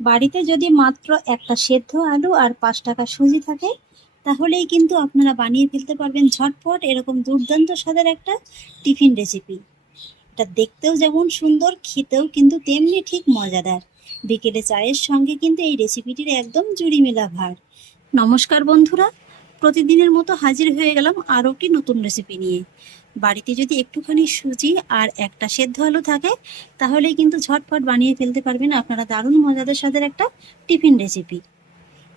বাড়িতে যদি মাত্র একটা সেদ্ধ আলু আর 5 টাকা সুজি থাকে, তাহলেই কিন্তু আপনারা বানিয়ে ফেলতে পারবেন ঝটপট এরকম দুর্দান্ত স্বাদের একটা টিফিন রেসিপি। এটা দেখতেও যেমন সুন্দর, খেতেও কিন্তু তেমনি ঠিক মজাদার। বিকেলে চায়ের সঙ্গে কিন্তু এই রেসিপিটির একদম জুড়ি মেলা ভার। নমস্কার বন্ধুরা, প্রতিদিনের মতো হাজির হয়ে গেলাম আরও একটি নতুন রেসিপি নিয়ে। বাড়িতে যদি একটুখানি সুজি আর একটা সেদ্ধ আলু থাকে, তাহলেই কিন্তু ঝটপট বানিয়ে ফেলতে পারবেন আপনারা দারুণ মজাদার স্বাদের একটা টিফিন রেসিপি।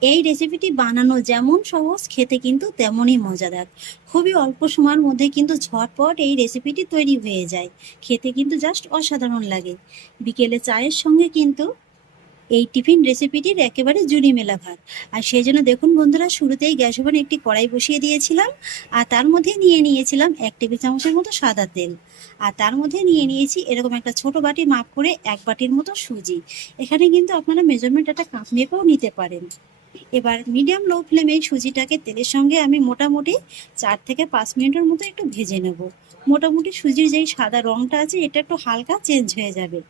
এই রেসিপিটি বানানো যেমন সহজ, খেতে কিন্তু তেমনই মজাদার। খুবই অল্প সময়ের মধ্যে কিন্তু ঝটপট এই রেসিপিটি তৈরি হয়ে যায়। খেতে কিন্তু জাস্ট অসাধারণ লাগে। বিকেলে চায়ের সঙ্গে কিন্তু এই টিফিন রেসিপিটির একেবারে জুড়ি মেলা ভার। আর সেই জন্য দেখুন বন্ধুরা, শুরুতেই গ্যাস ওভেনে একটি কড়াই বসিয়ে দিয়েছিলাম, আর তার মধ্যে নিয়ে নিয়েছিলাম 1 টেবিল চামচের মতো সাদা তেল। আর তার মধ্যে নিয়ে নিয়েছি এরকম একটা ছোট বাটি মাপ করে 1 বাটির মতো সুজি। এখানে কিন্তু আপনারা মেজারমেন্ট একটা কাপ মেপেও নিতে পারেন। এবার মিডিয়াম লো ফ্লেমে সুজিটাকে তেলের সঙ্গে আমি মোটামুটি 4 থেকে 5 মিনিটের মতো একটু ভেজে নেব। মোটামুটি সুজির যেই সাদা রঙটা আছে এটা একটু হালকা চেঞ্জ হয়ে যাবে।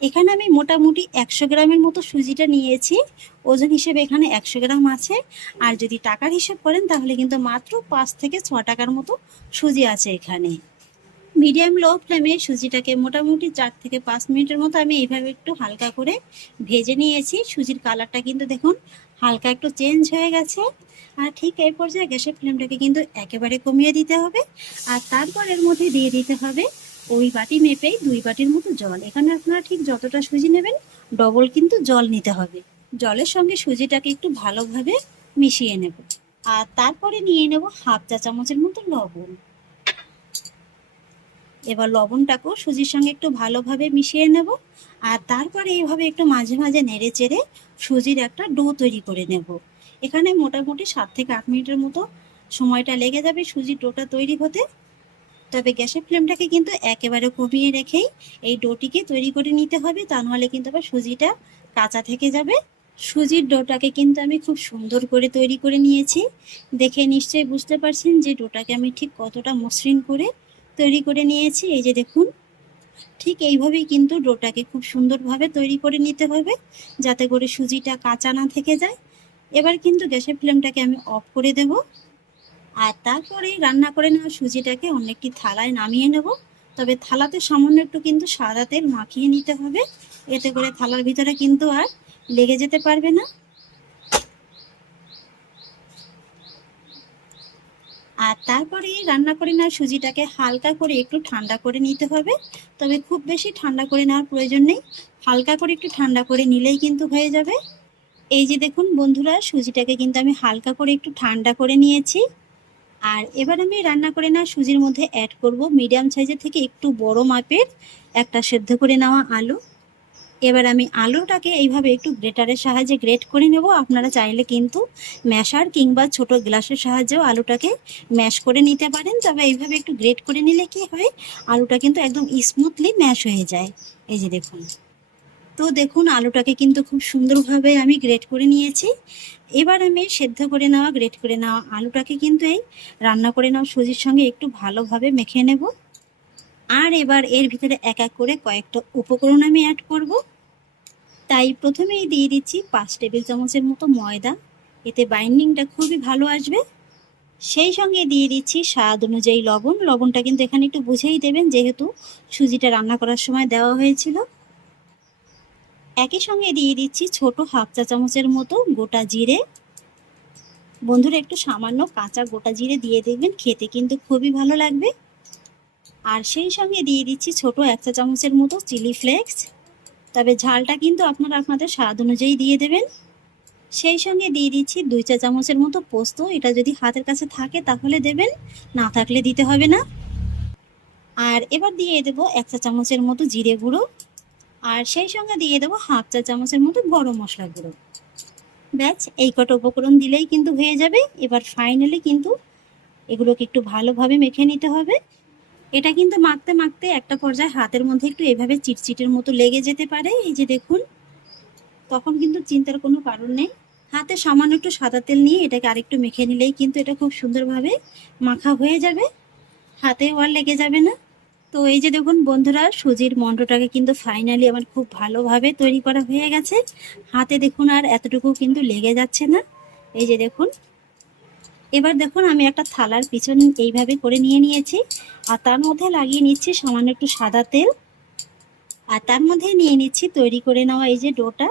এখানে আমি মোটামুটি 100 গ্রামের মতো সুজিটা নিয়েছি। ওজন হিসেবে এখানে 100 গ্রাম আছে। আর যদি টাকার হিসাব করেন তাহলে কিন্তু মাত্র 5 থেকে 6 টাকার মতো সুজি আছে এখানে। মিডিয়াম লো ফ্লেমে সুজিটাকে মোটামুটি 4 থেকে 5 মিনিটের মতো আমি এইভাবে একটু হালকা করে ভেজে নিয়েছি। সুজির কালারটা কিন্তু দেখুন হালকা একটু চেঞ্জ হয়ে গেছে। আর ঠিক এই পর্যায়ে গ্যাসের ফ্লেমটাকে কিন্তু একেবারে কমিয়ে দিতে হবে। আর তারপর এর মধ্যে দিয়ে দিতে হবে ওই বাটি মেপেই 2 বাটির মতো জল। এখানে আপনারা ঠিক যতটা সুজি নেবেন ডবল কিন্তু জল নিতে হবে। জলের সঙ্গে সুজিটাকে একটু ভালোভাবে মিশিয়ে নেব। আর তারপরে নিয়ে নেব ½ চা চামচের মতো লবণ। এবার লবণটাকেও সুজির সঙ্গে একটু ভালোভাবে মিশিয়ে নেব। আর তারপরে এইভাবে একটু মাঝে মাঝে নেড়ে চেড়ে সুজির একটা ডো তৈরি করে নেব। এখানে মোটামুটি 7 থেকে 8 মিনিটের মতো সময়টা লেগে যাবে সুজির ডোটা তৈরি হতে। তবে গ্যাসের ফ্লেমটাকে কিন্তু একেবারে কমিয়ে রেখেই এই ডোটিকে তৈরি করে নিতে হবে, তা নাহলে কিন্তু আবার সুজিটা কাঁচা থেকে যাবে। সুজির ডোটাকে কিন্তু আমি খুব সুন্দর করে তৈরি করে নিয়েছি। দেখে নিশ্চয়ই বুঝতে পারছেন যে ডোটাকে আমি ঠিক কতটা মসৃণ করে তৈরি করে নিয়েছি। এই যে দেখুন, ঠিক এইভাবেই কিন্তু ডোটাকে খুব সুন্দরভাবে তৈরি করে নিতে হবে, যাতে করে সুজিটা কাঁচা না থেকে যায়। এবার কিন্তু গ্যাসের ফ্লেমটাকে আমি অফ করে দেব। আর তারপরেই রান্না করে নেওয়া সুজিটাকে অন্য একটি থালায় নামিয়ে নেব। তবে থালাতে সামান্য একটু কিন্তু সাদা তেল মাখিয়ে নিতে হবে, এতে করে থালার ভিতরে কিন্তু আর লেগে যেতে পারবে না। আর তারপরে রান্না করে নেওয়া সুজিটাকে হালকা করে একটু ঠান্ডা করে নিতে হবে। তবে খুব বেশি ঠান্ডা করে নেওয়ার প্রয়োজন নেই, হালকা করে একটু ঠান্ডা করে নিলেই কিন্তু হয়ে যাবে। এই যে দেখুন বন্ধুরা, সুজিটাকে কিন্তু আমি হালকা করে একটু ঠান্ডা করে নিয়েছি। আর এবার আমি রান্না করে নেওয়া সুজির মধ্যে অ্যাড করব মিডিয়াম সাইজের থেকে একটু বড় মাপের একটা সেদ্ধ করে নেওয়া আলু। এবার আমি আলুটাকে এইভাবে একটু গ্রেটারের সাহায্যে গ্রেট করে নেব। আপনারা চাইলে কিন্তু ম্যাশার কিংবা ছোট গ্লাসের সাহায্যেও আলুটাকে ম্যাশ করে নিতে পারেন। তবে এইভাবে একটু গ্রেট করে নিলে কি হয়, আলুটা কিন্তু একদম স্মুথলি ম্যাশ হয়ে যায়। এই যে দেখুন, তো দেখুন আলুটাকে কিন্তু খুব সুন্দরভাবে আমি গ্রেট করে নিয়েছি। এবার আমি সেদ্ধ করে নেওয়া গ্রেট করে নেওয়া আলুটাকে কিন্তু এই রান্না করে নেওয়া সুজির সঙ্গে একটু ভালোভাবে মেখে নেব। আর এবার এর ভিতরে এক এক করে কয়েকটা উপকরণ আমি অ্যাড করব। তাই প্রথমেই দিয়ে দিচ্ছি 5 টেবিল চামচের মতো ময়দা, এতে বাইন্ডিংটা খুবই ভালো আসবে। সেই সঙ্গে দিয়ে দিচ্ছি স্বাদ অনুযায়ী লবণ। লবণটা কিন্তু এখানে একটু বুঝেই দেবেন, যেহেতু সুজিটা রান্না করার সময় দেওয়া হয়েছিল। একই সঙ্গে দিয়ে দিচ্ছি ছোট ½ চা চামচের মতো গোটা জিরে। বন্ধুরা, একটু সামান্য কাঁচা গোটা জিরে দিয়ে দেখবেন, খেতে কিন্তু খুবই ভালো লাগবে। আর সেই সঙ্গে দিয়ে দিচ্ছি ছোট 1 চা চামচের মতো চিলি ফ্লেক্স। তবে ঝালটা কিন্তু আপনারা আপনাদের স্বাদ অনুযায়ী দিয়ে দেবেন। সেই সঙ্গে দিয়ে দিচ্ছি 2 চা চামচের মতো পোস্ত। এটা যদি হাতের কাছে থাকে তাহলে দেবেন, না থাকলে দিতে হবে না। আর এবার দিয়ে দেবো 1 চা চামচের মতো জিরে গুঁড়ো। আর সেই সঙ্গে দিয়ে দেবো ½ চা চামচের মতো গরম মশলা গুঁড়ো। ব্যাস, এই কটা উপকরণ দিলেই কিন্তু হয়ে যাবে। এবার ফাইনালি কিন্তু এগুলোকে একটু ভালোভাবে মেখে নিতে হবে। এটা কিন্তু মাখতে মাখতে একটা পর্যায়ে হাতের মধ্যে একটু এভাবে চিটচিটের মতো লেগে যেতে পারে। এই যে দেখুন, তখন কিন্তু চিন্তার কোনো কারণ নেই। হাতে সামান্য একটু সাদা তেল নিয়ে এটাকে আরেকটু মেখে নিলেই কিন্তু এটা খুব সুন্দরভাবে মাখা হয়ে যাবে, হাতেও আর লেগে যাবে না। তো এই যে দেখুন বন্ধুরা, সুজির মন্ডটাকে কিন্তু ফাইনালি আমার খুব ভালোভাবে তৈরি করা হয়ে গেছে। হাতে দেখুন আর এতটুকু কিন্তু লেগে যাচ্ছে না। এই যে দেখুন, এবার দেখুন আমি একটা থালার পিছন এইভাবে করে নিয়ে নিয়েছি, আর তার মধ্যে লাগিয়ে নিচ্ছি সামান্য একটু সাদা তেল, আর তার মধ্যে নিয়ে নিচ্ছি তৈরি করে নেওয়া এই যে ডোটা।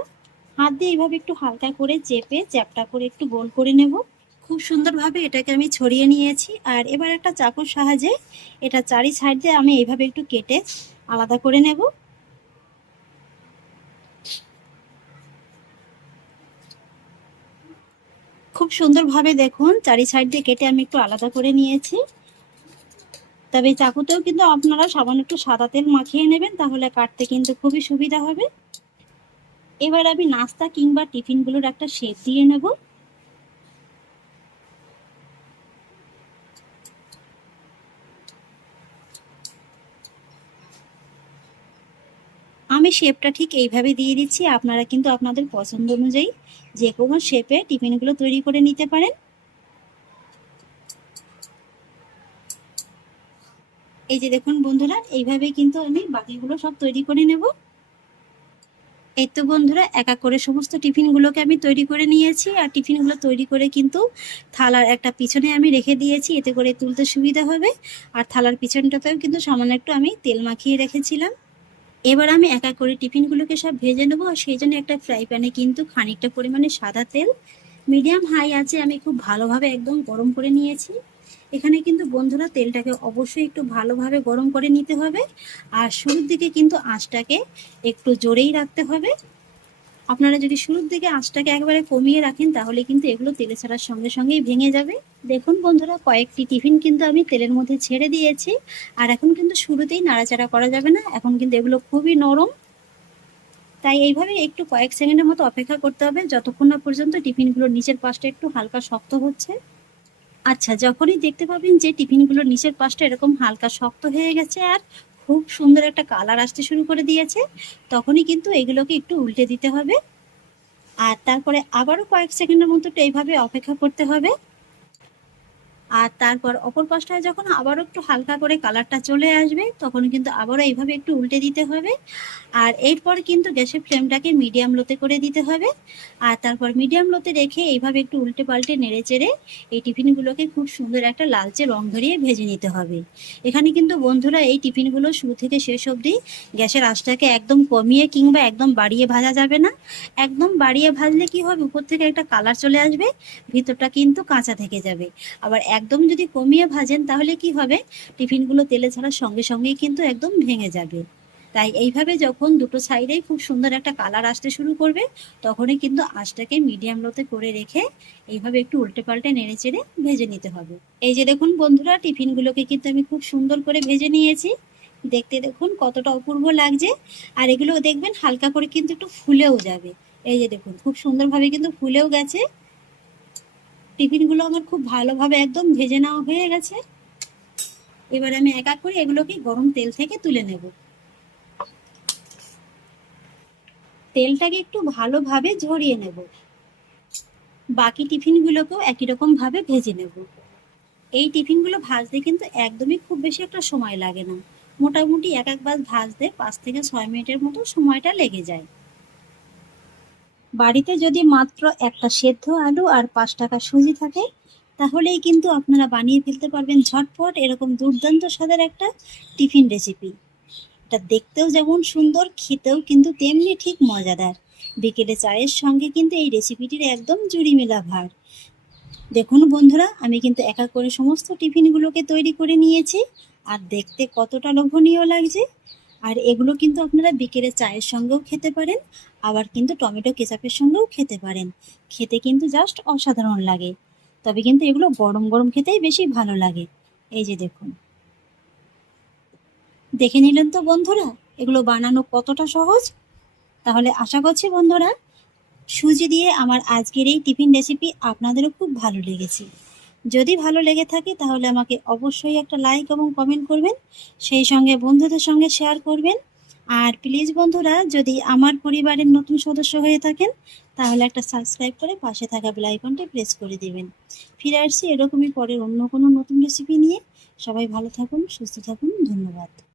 হাত দিয়ে এইভাবে একটু হালকা করে চেপে চ্যাপটা করে একটু গোল করে নেব। খুব সুন্দরভাবে এটাকে আমি ছড়িয়ে নিয়েছি, আর এবার একটা চাকুর সাহায্যে এটা চারি সাইড দিয়ে আমি এইভাবে একটু কেটে আলাদা করে নেব। খুব সুন্দরভাবে দেখুন চারি সাইড দিয়ে কেটে আমি একটু আলাদা করে নিয়েছি। তবে চাকুতেও কিন্তু আপনারা সামান্য একটু সাদা তেল মাখিয়ে নেবেন, তাহলে কাটতে কিন্তু খুবই সুবিধা হবে। এবার আমি নাস্তা কিংবা টিফিনগুলোর একটা শেপ দিয়ে নেব। আমি শেপটা ঠিক এইভাবে দিয়ে দিচ্ছি, আপনারা কিন্তু আপনাদের পছন্দ অনুযায়ী যে কোনো শেপে টিফিনগুলো তৈরি করে নিতে পারেন। এই যে দেখুন বন্ধুরা, এইভাবে কিন্তু আমি বাকিগুলো সব তৈরি করে নেব। এই তো বন্ধুরা, এক এক করে সমস্ত টিফিনগুলোকে আমি তৈরি করে নিয়েছি, আর টিফিনগুলো তৈরি করে কিন্তু থালার একটা পিছনে আমি রেখে দিয়েছি, এতে করে তুলতে সুবিধা হবে। আর থালার পিছনটাতেও কিন্তু সামান্য একটু আমি তেল মাখিয়ে রেখেছিলাম। এবার আমি এক এক করে টিফিনগুলোকে সব ভেজে নেবো, আর সেই জন্য একটা ফ্রাই প্যানে কিন্তু খানিকটা পরিমাণে সাদা তেল মিডিয়াম হাই আছে আমি খুব ভালোভাবে একদম গরম করে নিয়েছি। এখানে কিন্তু বন্ধুরা তেলটাকে অবশ্যই একটু ভালোভাবে গরম করে নিতে হবে, আর শুরুর দিকে কিন্তু আঁচটাকে একটু জোরেই রাখতে হবে। আপনারা যদি শুরুর দিকে আঁচটাকে একবারে কমিয়ে রাখেন, তাহলে কিন্তু এগুলো তেলে ছাড়ার সঙ্গে সঙ্গেই ভেঙে যাবে। দেখুন বন্ধুরা, কয়েকটি টিফিন কিন্তু আমি তেলের মধ্যে ছেড়ে দিয়েছি, আর এখন কিন্তু শুরুতেই নাড়াচাড়া করা যাবে না, এখন কিন্তু এগুলো খুবই নরম। তাই এইভাবে একটু কয়েক সেকেন্ডের মতো অপেক্ষা করতে হবে, যতক্ষণ না পর্যন্ত টিফিনগুলোর নিচের পাশটা একটু হালকা শক্ত হচ্ছে। আচ্ছা, যখনই দেখতে পাবেন যে টিফিনগুলোর নিচের পাশটা এরকম হালকা শক্ত হয়ে গেছে আর খুব সুন্দর একটা কালার আসতে শুরু করে দিয়েছে, তখনই কিন্তু এগুলোকে একটু উল্টে দিতে হবে, আর তারপরে আবারও কয়েক সেকেন্ডের মতো এইভাবে অপেক্ষা করতে হবে। আর তারপর অপর পাশটায় যখন আবারও একটু হালকা করে কালারটা চলে আসবে, তখন কিন্তু আবারও এইভাবে একটু উল্টে দিতে হবে। আর এরপর কিন্তু গ্যাসের ফ্লেমটাকে মিডিয়াম লোতে করে দিতে হবে, আর তারপর মিডিয়াম লোতে রেখে এইভাবে একটু উল্টে পাল্টে নেড়ে চেড়ে এই টিফিনগুলোকে খুব সুন্দর একটা লালচে রং ধরিয়ে ভেজে নিতে হবে। এখানে কিন্তু বন্ধুরা এই টিফিনগুলো শুরু থেকে শেষ অবধি গ্যাসের আঁচটাকে একদম কমিয়ে কিংবা একদম বাড়িয়ে ভাজা যাবে না। একদম বাড়িয়ে ভাজলে কি হবে, উপর থেকে একটা কালার চলে আসবে, ভিতরটা কিন্তু কাঁচা থেকে যাবে। আবার একদম যদি কমিয়ে ভাজেন, তাহলে কি হবে, টিফিনগুলো তেলে ছাড়ার সঙ্গে সঙ্গেই কিন্তু একদম ভেঙে যাবে। তাই এইভাবে যখন দুটো সাইডেই খুব সুন্দর একটা কালার আসতে শুরু করবে, তখনই কিন্তু আঁচটাকে মিডিয়াম লোতে করে রেখে এইভাবে একটু উল্টে পাল্টে নেড়ে চেড়ে ভেজে নিতে হবে। এই যে দেখুন বন্ধুরা, টিফিনগুলোকে কিন্তু আমি খুব সুন্দর করে ভেজে নিয়েছি। দেখতে দেখুন কতটা অপূর্ব লাগছে, আর এগুলো দেখবেন হালকা করে কিন্তু একটু ফুলেও যাবে। এই যে দেখুন খুব সুন্দরভাবে কিন্তু ফুলেও গেছে। টিফিনগুলো আমার খুব ভালোভাবে একদম ভেজে নেওয়া হয়ে গেছে। এবার আমি এক এক করে এগুলোকে গরম তেল থেকে তুলে নেব। তেলটাকে একটু ভালোভাবে ঝরিয়ে নেব। বাকি টিফিনগুলোকেও একই রকম ভাবে ভেজে নেব। এই টিফিনগুলো ভাজতে কিন্তু একদমই খুব বেশি একটা সময় লাগে না, মোটামুটি এক একবার ভাজতে 5 থেকে 6 মিনিটের মতো সময়টা লেগে যায়। বাড়িতে যদি মাত্র একটা সেদ্ধ আলু আর 5 টাকা সুজি থাকে, তাহলেই কিন্তু আপনারা বানিয়ে ফেলতে পারবেন ঝটপট এরকম দুর্দান্ত স্বাদের একটা টিফিন রেসিপি। এটা দেখতেও যেমন সুন্দর, খেতেও কিন্তু তেমনি ঠিক মজাদার। বিকেলে চায়ের সঙ্গে কিন্তু এই রেসিপিটির একদম জুড়ি মেলা ভার। দেখুন বন্ধুরা, আমি কিন্তু এক এক করে সমস্ত টিফিনগুলোকে তৈরি করে নিয়েছি, আর দেখতে কতটা লোভনীয় লাগছে। আর এগুলো কিন্তু আপনারা বিকেলে চায়ের সঙ্গেও খেতে পারেন, আবার কিন্তু টমেটো কেচাপের সঙ্গেও খেতে পারেন। খেতে কিন্তু জাস্ট অসাধারণ লাগে, তবে কিন্তু এগুলো গরম গরম খেতেই বেশি ভালো লাগে। এই যে দেখুন, দেখে নিলেন তো বন্ধুরা এগুলো বানানো কতটা সহজ। তাহলে আশা করছি বন্ধুরা, সুজি দিয়ে আমার আজকের এই টিফিন রেসিপি আপনাদেরও খুব ভালো লেগেছে। যদি ভালো লেগে থাকে, তাহলে আমাকে অবশ্যই একটা লাইক এবং কমেন্ট করবেন, সেই সঙ্গে বন্ধুদের সঙ্গে শেয়ার করবেন। আর প্লিজ বন্ধুরা, যদি আমার পরিবারের নতুন সদস্য হয়ে থাকেন, তাহলে একটা সাবস্ক্রাইব করে পাশে থাকা বেল আইকনটি প্রেস করে দেবেন। ফিরে আসছি এরকমই পরের অন্য কোনো নতুন রেসিপি নিয়ে। সবাই ভালো থাকুন, সুস্থ থাকুন, ধন্যবাদ।